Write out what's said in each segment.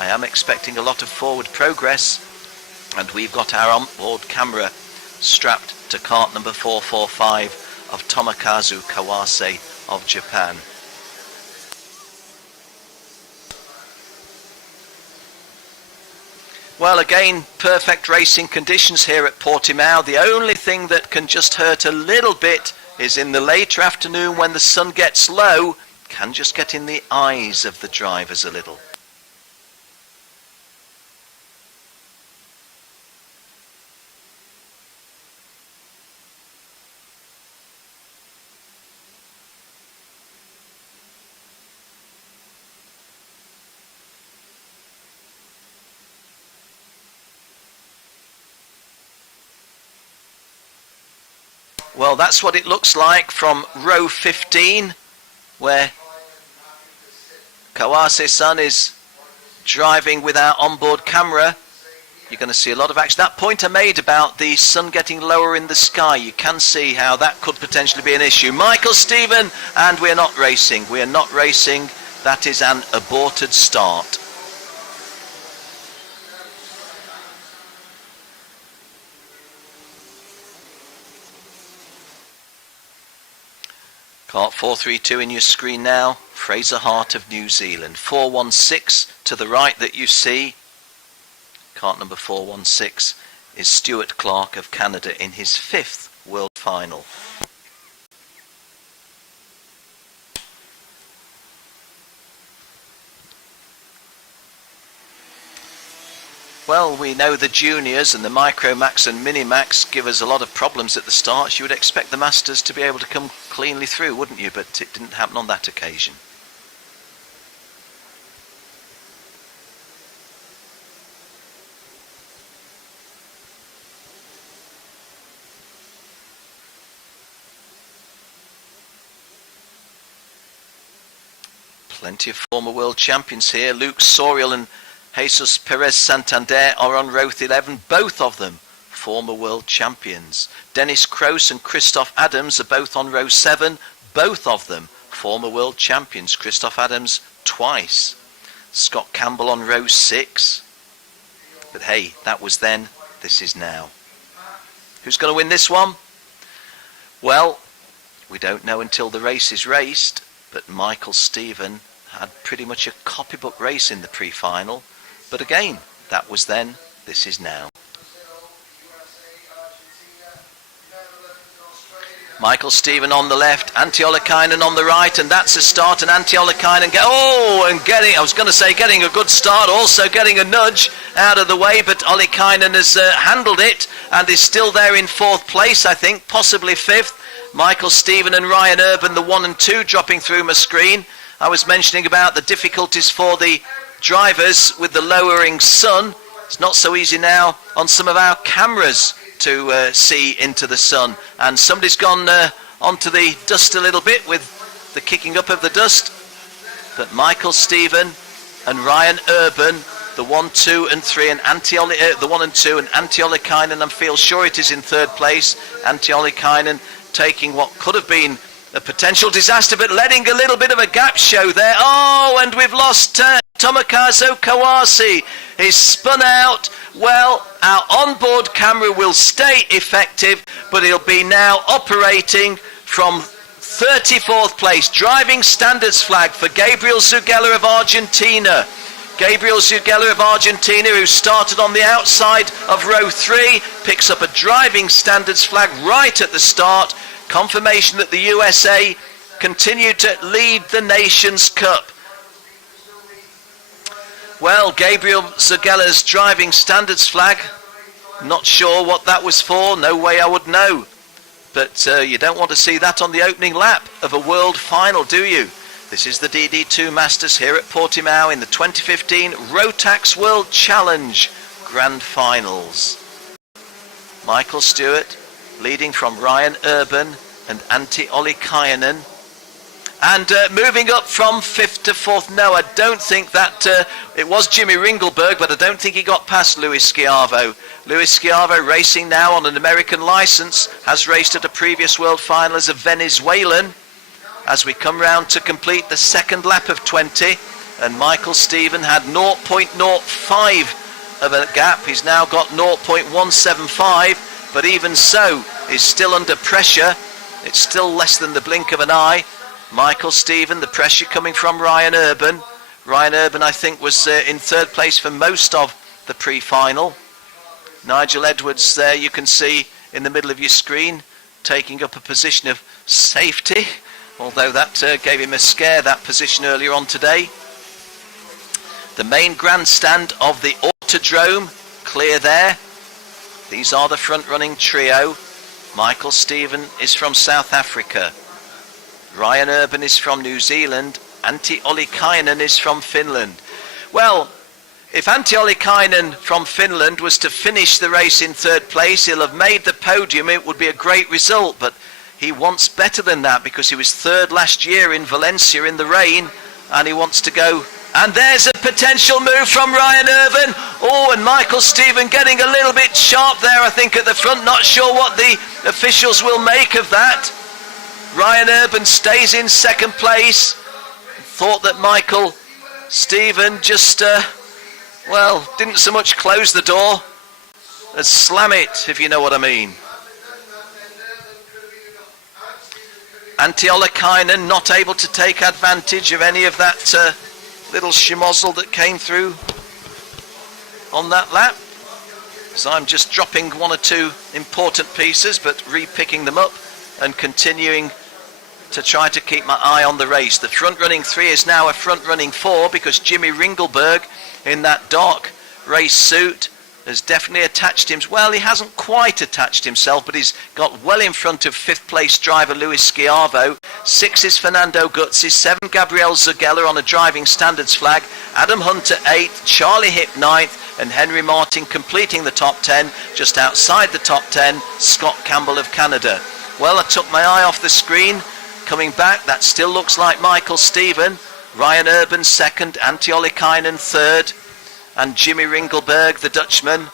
I am expecting a lot of forward progress, and we've got our onboard camera strapped to cart number 445 of Tomokazu Kawase of Japan. Well, again, perfect racing conditions here at Portimão. The only thing that can just hurt a little bit is in the later afternoon when the sun gets low, can just get in the eyes of the drivers a little. Well, that's what it looks like from row 15, where Kawase-san is driving with our onboard camera. You're going to see a lot of action. That point I made about the sun getting lower in the sky, you can see how that could potentially be an issue. Michael Stephen, and we're not racing. We are not racing. That is an aborted start. Cart 432 in your screen now. Fraser Hart of New Zealand. 416 to the right that you see. Cart number 416 is Stuart Clark of Canada in his 5th World Final. Well, we know the juniors and the Micromax and Minimax give us a lot of problems at the start. You would expect the Masters to be able to come cleanly through, wouldn't you? But it didn't happen on that occasion. Plenty of former world champions here. Luke Sorial and Jesus Perez Santander are on row 11, both of them former world champions. Dennis Kroos and Christoph Adams are both on row 7, both of them former world champions. Christoph Adams twice. Scott Campbell on row 6. But hey, that was then, this is now. Who's going to win this one? Well, we don't know until the race is raced, but Michael Stephen had pretty much a copybook race in the pre-final. But again, that was then, this is now. Michael Stephen on the left, Antti Ollikainen on the right, and that's a start, and Antti Ollikainen getting a good start, also getting a nudge out of the way, but Ollikainen has handled it and is still there in 4th place, I think, possibly 5th. Michael Stephen and Ryan Urban, the 1 and 2, dropping through my screen. I was mentioning about the difficulties for the drivers with the lowering sun. It's not so easy now on some of our cameras to see into the sun, and somebody's gone onto the dust a little bit with the kicking up of the dust, but Michael Stephen and Ryan Urban, the 1, 2 and 3, and the 1 and 2, and Antti Ollikainen, I feel sure it is in 3rd place. Antti Ollikainen taking what could have been a potential disaster, but letting a little bit of a gap show there. Oh, and we've lost Tomokazu Kawase. He's spun out. Well, our onboard camera will stay effective, but it'll be now operating from 34th place. Driving standards flag for Gabriel Zugella of Argentina. Gabriel Zugella of Argentina, who started on the outside of row 3, picks up a driving standards flag right at the start. Confirmation that the USA continue to lead the Nations Cup. Well, Gabriel Zugella's driving standards flag, not sure what that was for, no way I would know. But you don't want to see that on the opening lap of a world final, do you? This is the DD2 Masters here at Portimão in the 2015 Rotax World Challenge Grand Finals. Michael Stewart leading from Ryan Urban and Antti Ollikainen. And moving up from 5th to 4th, no, I don't think that, it was Jimmy Ringelberg, but I don't think he got past Luis Schiavo. Luis Schiavo racing now on an American license, has raced at a previous world final as a Venezuelan. As we come round to complete the 2nd lap of 20, and Michael Stephen had 0.05 of a gap. He's now got 0.175, but even so is still under pressure. It's still less than the blink of an eye. Michael Stephen, the pressure coming from Ryan Urban. Ryan Urban, I think, was in third place for most of the pre-final. Nigel Edwards there, you can see in the middle of your screen, taking up a position of safety, although that gave him a scare, that position earlier on today. The main grandstand of the Autodrome, clear there. These are the front-running trio. Michael Stephen is from South Africa. Ryan Urban is from New Zealand. Antti Ollikainen is from Finland. Well, if Antti Ollikainen from Finland was to finish the race in third place, he'll have made the podium. It would be a great result, but he wants better than that because he was third last year in Valencia in the rain, and he wants to go. And there's a potential move from Ryan Urban. Oh, and Michael Stephen getting a little bit sharp there, I think, at the front. Not sure what the officials will make of that. Ryan Urban stays in second place. Thought that Michael Stephen just, didn't so much close the door as slam it, if you know what I mean. Antti Ollikainen not able to take advantage of any of that little schmozzle that came through on that lap. So I'm just dropping one or two important pieces, but re-picking them up and continuing to try to keep my eye on the race. The front-running 3 is now a front-running 4 because Jimmy Ringelberg in that dark race suit has definitely attached him. Well, he hasn't quite attached himself, but he's got well in front of 5th place driver Luis Schiavo. 6 is Fernando Guzzi, 7 Gabriel Zugella on a driving standards flag, Adam Hunter 8th, Charlie Hip 9th, and Henry Martin completing the top 10. Just outside the top 10, Scott Campbell of Canada. Well, I took my eye off the screen. Coming back, that still looks like Michael Stephen. Ryan Urban 2nd, Antti Ollikainen 3rd, and Jimmy Ringelberg, the Dutchman,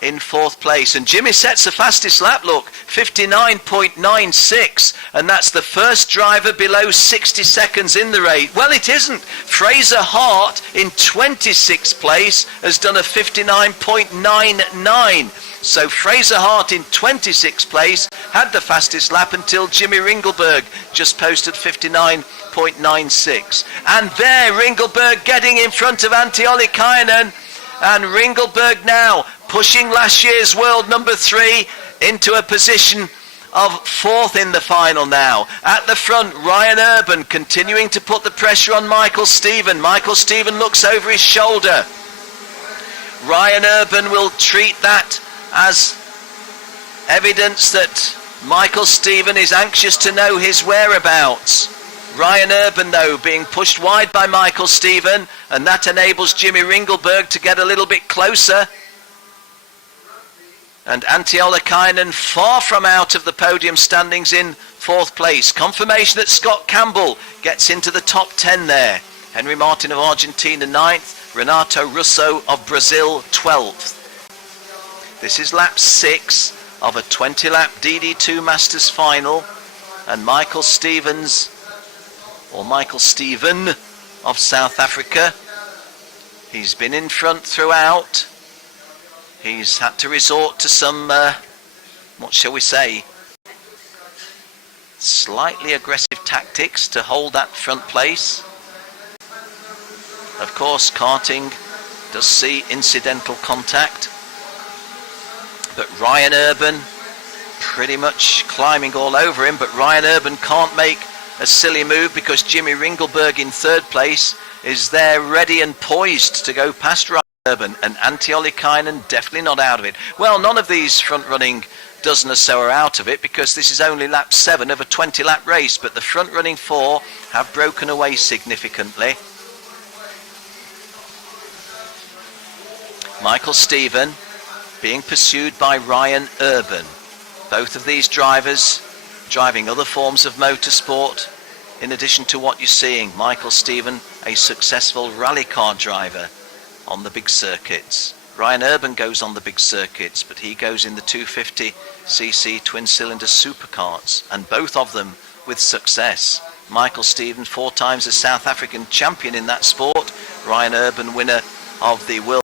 in 4th place. And Jimmy sets the fastest lap, look, 59.96, and that's the first driver below 60 seconds in the race. Well, it isn't. Fraser Hart in 26th place has done a 59.99. So Fraser Hart in 26th place had the fastest lap until Jimmy Ringelberg just posted 59.96. And there, Ringelberg getting in front of Antti Ollikainen. And Ringelberg now pushing last year's world number 3 into a position of 4th in the final now. At the front, Ryan Urban continuing to put the pressure on Michael Stephen. Michael Stephen looks over his shoulder. Ryan Urban will treat that as evidence that Michael Stephen is anxious to know his whereabouts. Ryan Urban, though, being pushed wide by Michael Stephen, and that enables Jimmy Ringelberg to get a little bit closer. And Antti Ollikainen far from out of the podium standings in 4th place. Confirmation that Scott Campbell gets into the top 10 there. Henry Martin of Argentina 9th, Renato Russo of Brazil 12th. This is lap 6 of a 20-lap DD2 Masters final, and Michael Stephen of South Africa. He's been in front throughout. He's had to resort to some, what shall we say, slightly aggressive tactics to hold that front place. Of course, karting does see incidental contact. But Ryan Urban pretty much climbing all over him, but Ryan Urban can't make a silly move because Jimmy Ringelberg in 3rd place is there ready and poised to go past Ryan Urban, and Antti Ollikainen definitely not out of it. Well, none of these front-running dozen or so are out of it because this is only lap 7 of a 20-lap race, but the front-running 4 have broken away significantly. Michael Stephen being pursued by Ryan Urban. Both of these drivers driving other forms of motorsport in addition to what you're seeing. Michael Stephen, a successful rally car driver on the big circuits. Ryan Urban goes on the big circuits, but he goes in the 250cc twin-cylinder supercarts, and both of them with success. Michael Stephen, 4 times a South African champion in that sport, Ryan Urban, winner of the World